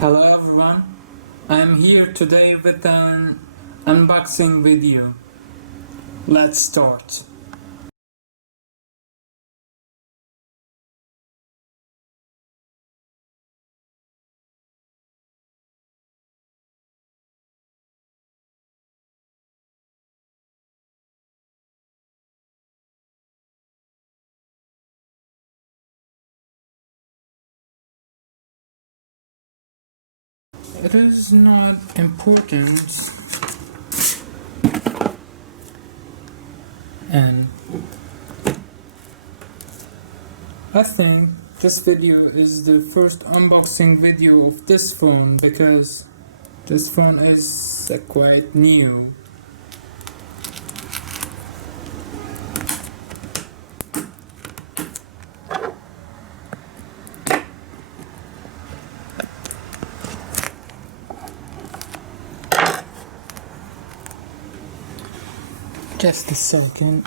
Hello everyone, I am here today with an unboxing video. Let's start. It is not important, and I think this video is the first unboxing video of this phone because this phone is quite new. Just a second.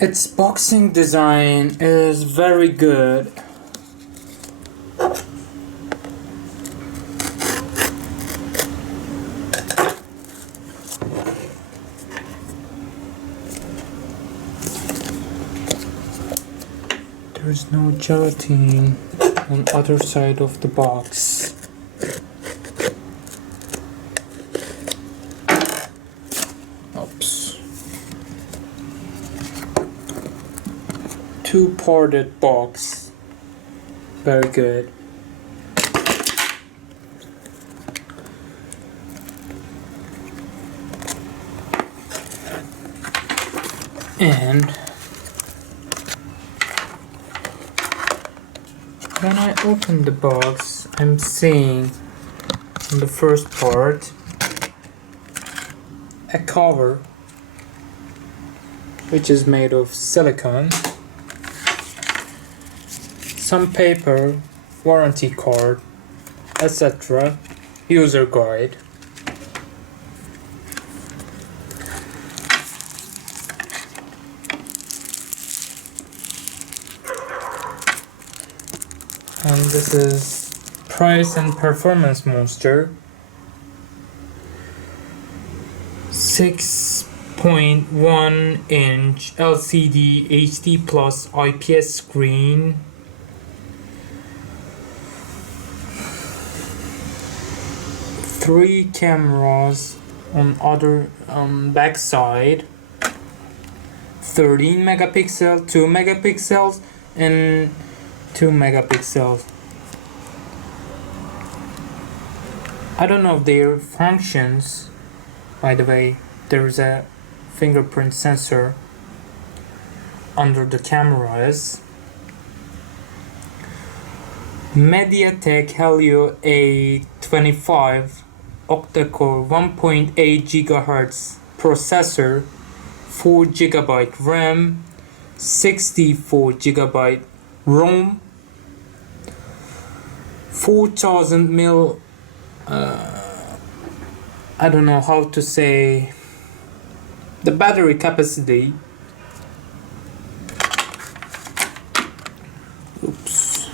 Its boxing design is very good. There is no gelatin on the other side of the box. Oops. Two-ported box. Very good. And when I open the box, I'm seeing on the first part a cover which is made of silicone, some paper, warranty card, etc., user guide. And this is Price and Performance Monster 6.1 inch LCD HD plus IPS screen, three cameras on other back side, 13 megapixel, 2 megapixels and 2 megapixels. I don't know their functions. By the way, there's a fingerprint sensor under the cameras. MediaTek Helio A25 octa-core 1.8 GHz processor, 4 GB RAM, 64 GB ROM, 4000 mil. I don't know how to say the battery capacity. Oops.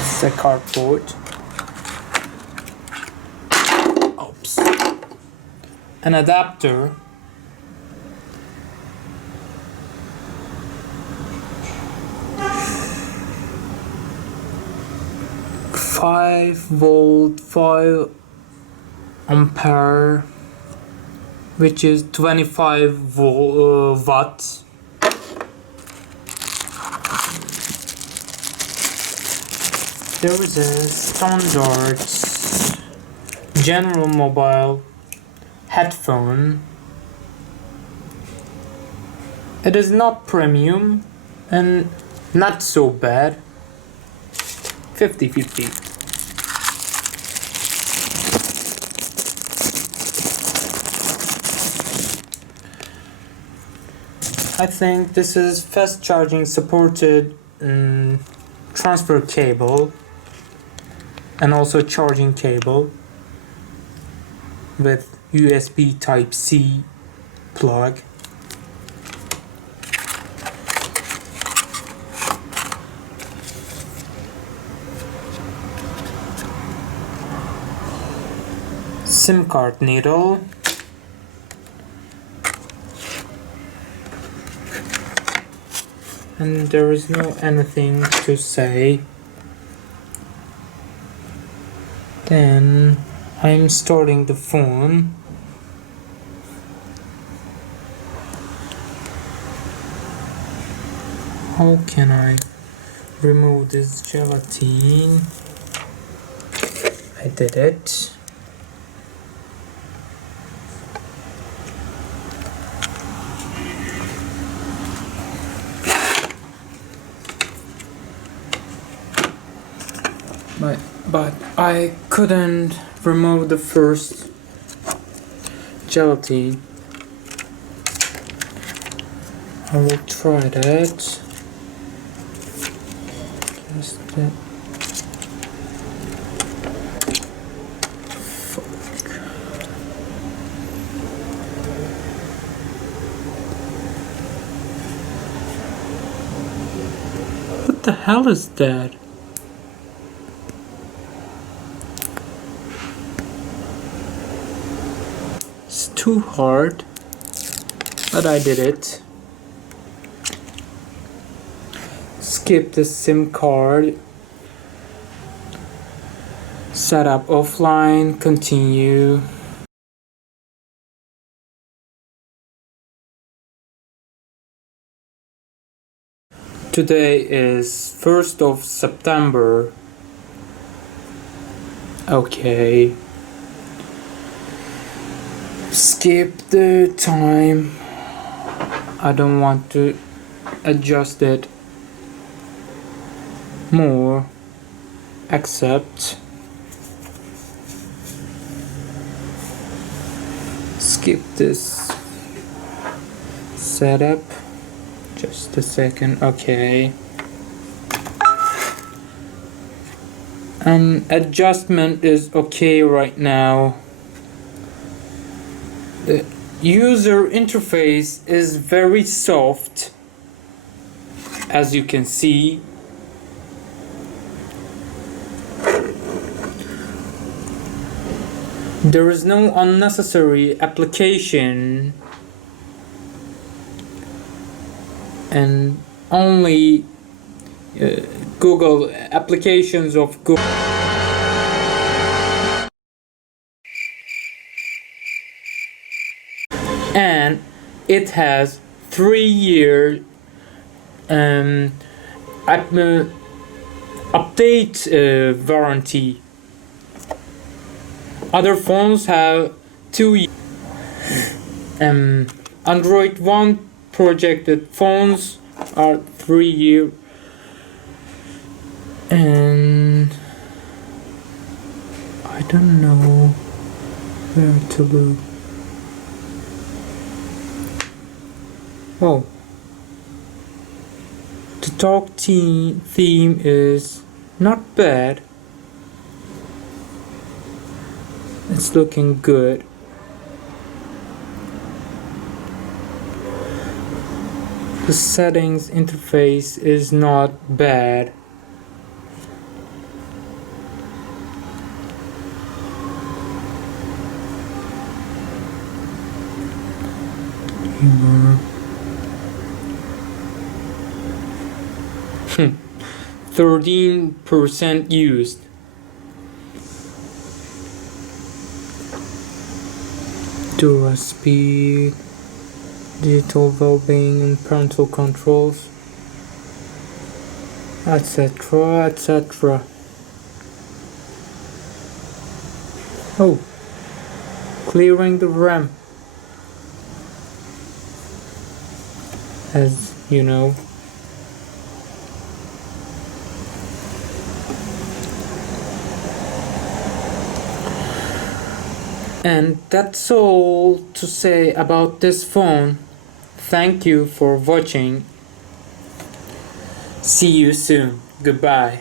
It's a cardboard. Oops. An adapter. Five volt 5 ampere, which is 25 watts. There is a standard general mobile headphone. It is not premium and not so bad. 50-50. I think this is fast charging supported transfer cable and also charging cable with USB Type-C plug. SIM card needle. And there is no anything to say. Then I'm starting the phone. How can I remove this gelatin? I did it. But I couldn't remove the first gelatin. I will try that. Just that. Fuck. What the hell is that? It's too hard, but I did it. Skip the SIM card. Set up offline. Continue. Today is 1st of September. Okay. Skip the time. I don't want to adjust it more. Accept. Skip this setup. Just a second. Okay. And adjustment is okay right now. The user interface is very soft, as you can see. There is no unnecessary application and only Google applications of Google. And it has 3-year update warranty. Other phones have 2 years. Android One projected phones are 3-year. And I don't know where to look. Oh, the talk theme is not bad. It's looking good. The settings interface is not bad. Humor. 13% used. Dura speed, digital well-being and parental controls, etc, etc. Oh, clearing the RAM, as you know. And that's all to say about this phone. Thank you for watching. See you soon. Goodbye.